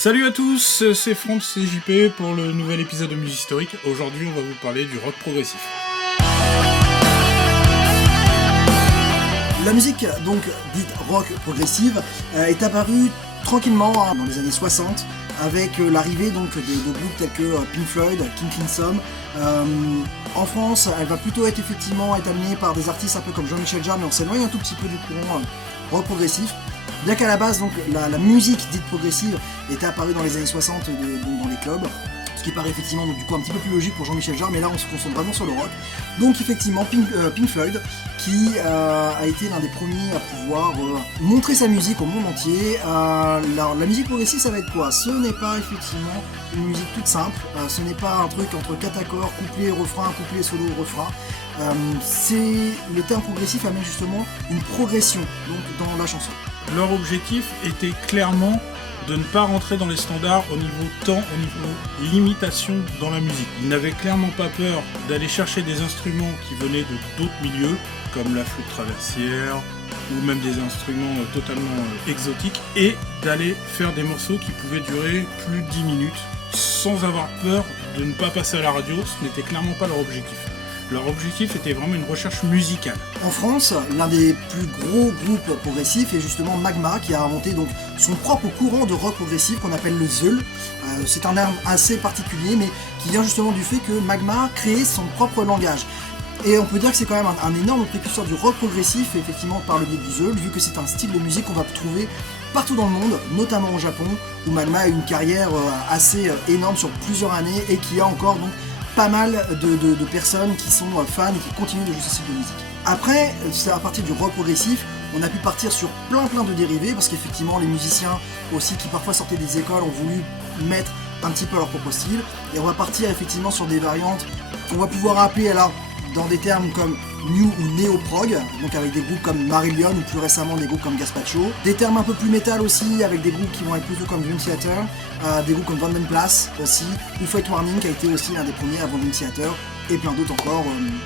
Salut à tous, c'est Franck CJP pour le nouvel épisode de Musique Historique. Aujourd'hui, on va vous parler du rock progressif. La musique, donc dite rock progressive, est apparue tranquillement dans les années 60 avec l'arrivée donc de groupes tels que Pink Floyd, King Crimson. En France, elle va plutôt être amenée par des artistes un peu comme Jean-Michel Jarre, mais on s'éloigne un tout petit peu du courant rock progressif. Bien qu'à la base, donc, la musique dite progressive était apparue dans les années 60 dans les clubs, ce qui paraît effectivement donc, du coup un petit peu plus logique pour Jean-Michel Jarre, mais là on se concentre vraiment sur le rock. Donc effectivement Pink Floyd qui a été l'un des premiers à pouvoir montrer sa musique au monde entier. La musique progressive, ça va être quoi? Ce n'est pas effectivement une musique toute simple, ce n'est pas un truc entre 4 accords, couplet, refrain, couplet, solo, refrain. Le terme progressif amène justement une progression donc, dans la chanson. Leur objectif était clairement de ne pas rentrer dans les standards au niveau temps, au niveau limitation dans la musique. Ils n'avaient clairement pas peur d'aller chercher des instruments qui venaient de d'autres milieux, comme la flûte traversière, ou même des instruments totalement exotiques, et d'aller faire des morceaux qui pouvaient durer plus de 10 minutes, sans avoir peur de ne pas passer à la radio. Ce n'était clairement pas leur objectif. Leur objectif était vraiment une recherche musicale. En France, l'un des plus gros groupes progressifs est justement Magma, qui a inventé donc son propre courant de rock progressif qu'on appelle le Zeul. C'est un terme assez particulier, mais qui vient justement du fait que Magma créait son propre langage. Et on peut dire que c'est quand même un énorme précurseur du rock progressif, effectivement par le biais du Zeul, vu que c'est un style de musique qu'on va trouver partout dans le monde, notamment au Japon, où Magma a une carrière assez énorme sur plusieurs années et qui a encore donc pas mal de personnes qui sont fans et qui continuent de jouer ce style de musique. Après, c'est à partir du rock progressif, on a pu partir sur plein de dérivés, parce qu'effectivement les musiciens aussi qui parfois sortaient des écoles ont voulu mettre un petit peu leur propre style, et on va partir effectivement sur des variantes qu'on va pouvoir appeler alors dans des termes comme new ou néo-prog, donc avec des groupes comme Marillion ou plus récemment des groupes comme Gazpacho, des termes un peu plus métal aussi avec des groupes qui vont être plutôt comme Dream Theater, des groupes comme Vandenplas aussi, ou Fight Warning qui a été aussi l'un des premiers avant Dream Theater, et plein d'autres encore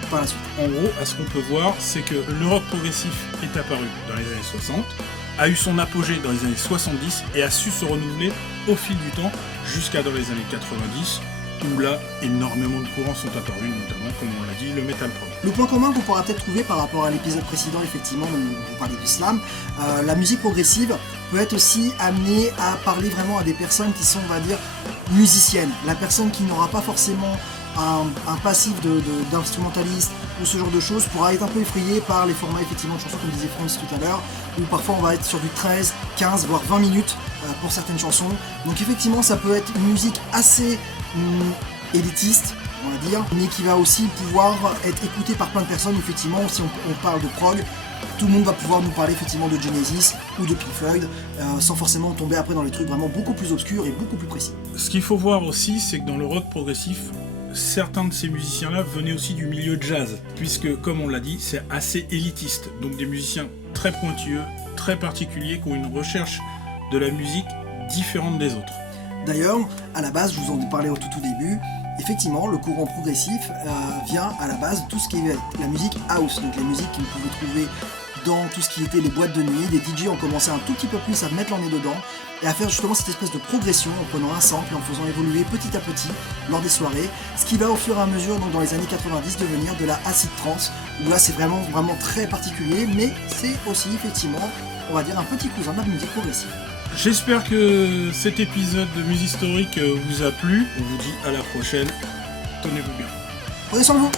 par la suite. En gros, à ce qu'on peut voir, c'est que le rock progressif est apparu dans les années 60, a eu son apogée dans les années 70 et a su se renouveler au fil du temps jusqu'à dans les années 90, où là, énormément de courants sont apparus, notamment, comme on l'a dit, le metal prog. Le point commun qu'on pourra peut-être trouver par rapport à l'épisode précédent, effectivement, où vous parlez du slam, la musique progressive peut être aussi amenée à parler vraiment à des personnes qui sont, on va dire, musiciennes. La personne qui n'aura pas forcément un passif d'instrumentaliste ou ce genre de choses pourra être un peu effrayée par les formats effectivement de chansons comme disait Franz tout à l'heure, où parfois on va être sur du 13, 15 voire 20 minutes pour certaines chansons. Donc effectivement ça peut être une musique assez élitiste, on va dire, mais qui va aussi pouvoir être écoutée par plein de personnes. Effectivement, si on parle de prog, tout le monde va pouvoir nous parler effectivement de Genesis ou de Pink Floyd, sans forcément tomber après dans les trucs vraiment beaucoup plus obscurs et beaucoup plus précis. Ce qu'il faut voir aussi, c'est que dans le rock progressif, certains de ces musiciens-là venaient aussi du milieu jazz, puisque, comme on l'a dit, c'est assez élitiste. Donc des musiciens très pointilleux, très particuliers, qui ont une recherche de la musique différente des autres. D'ailleurs, à la base, je vous en ai parlé au tout début, effectivement, le courant progressif vient à la base de tout ce qui est la musique house, donc la musique qu'on pouvait trouver dans tout ce qui était les boîtes de nuit. Des DJ ont commencé un tout petit peu plus à mettre leur nez dedans et à faire justement cette espèce de progression en prenant un sample et en faisant évoluer petit à petit lors des soirées, ce qui va au fur et à mesure donc dans les années 90 devenir de la acid trance, où là c'est vraiment très particulier, mais c'est aussi effectivement, on va dire, un petit cousin de la musique progressive. J'espère que cet épisode de Musique Historique vous a plu. On vous dit à la prochaine. Tenez-vous bien. Prenez soin de vous.